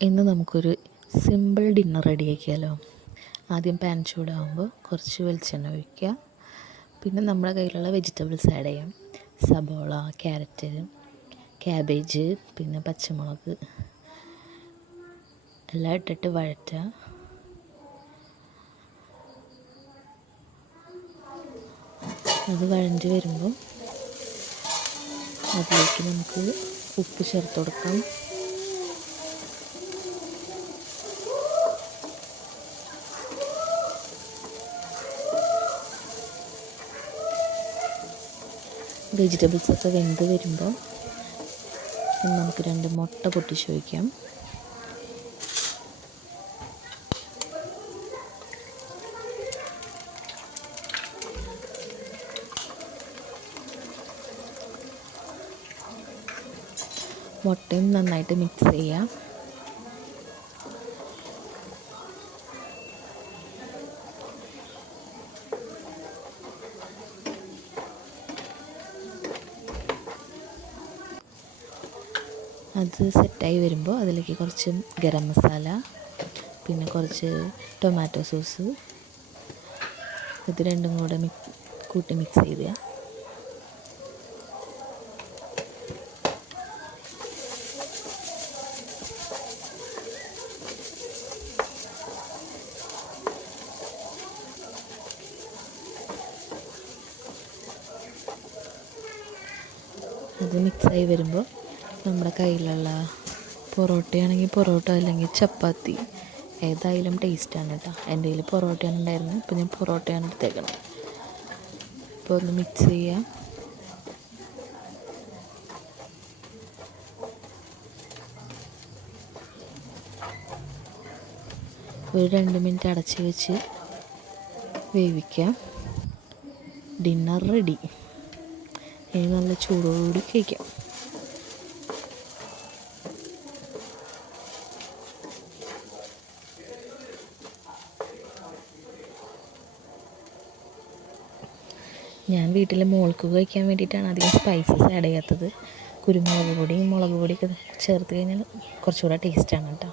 ഇന്ന് നമുക്കൊരു simple dinner റെഡിയാക്കിയാലോ. ആദ്യം പാൻ ചൂടാകുമ്പോൾ കുറച്ച് വെളിച്ചെണ്ണ ഒഴിക്കുക. പിന്നെ നമ്മുടെ കയ്യിലുള്ള വെജിറ്റബിൾസ് ആഡ് ചെയ്യാം. സബോള, ക്യാരറ്റ്, ക്യാബേജ്, പിന്നെ പച്ചമുളക് എല്ലാം ഇട്ടിട്ട് വഴറ്റുക. അത് വഴഞ്ഞ് വരുമ്പോൾ അതിലേക്ക് നമുക്ക് ഉപ്പ് ചേർത്ത് കൊടുക്കാം. വെജിറ്റബിൾസൊക്കെ വെന്ത് വരുമ്പോൾ നമുക്ക് 2 മുട്ട പൊട്ടിച്ച് വയ്ക്കാം. മുട്ടയും നന്നായിട്ട് മിക്സ് ചെയ്യാം. അത് സെറ്റായി വരുമ്പോൾ അതിലേക്ക് കുറച്ച് ഗരം മസാല, പിന്നെ കുറച്ച് ടൊമാറ്റോ സോസ്, ഇത് രണ്ടും കൂടെ കൂട്ടി മിക്സ് ചെയ്യുക. അത് മിക്സായി വരുമ്പോൾ നമ്മുടെ കയ്യിലുള്ള പൊറോട്ടയാണെങ്കിൽ പൊറോട്ട, അല്ലെങ്കിൽ ചപ്പാത്തി, ഏതായാലും ടേസ്റ്റാണ് കേട്ടോ. എൻ്റെ കയ്യിൽ പൊറോട്ടയാണ് ഉണ്ടായിരുന്നത്, അപ്പോൾ ഞാൻ പൊറോട്ടയാണ് എടുത്തേക്കണം. അപ്പോൾ ഒന്ന് മിക്സ് ചെയ്യാം. ഒരു 2 മിനിറ്റ് അടച്ച് വെച്ച് വേവിക്കാം. Dinner ready. ഇനി നല്ല ചൂടോടുകൂടി കഴിക്കാം. ഞാൻ വീട്ടിൽ മോൾക്ക് കഴിക്കാൻ വേണ്ടിയിട്ടാണ് അധികം സ്പൈസസ് ആഡ് ചെയ്യാത്തത്. കുരുമുളക് പൊടി, മുളക് പൊടിയൊക്കെ ചേർത്ത് കഴിഞ്ഞാൽ കുറച്ചുകൂടെ ടേസ്റ്റാണ് കേട്ടോ.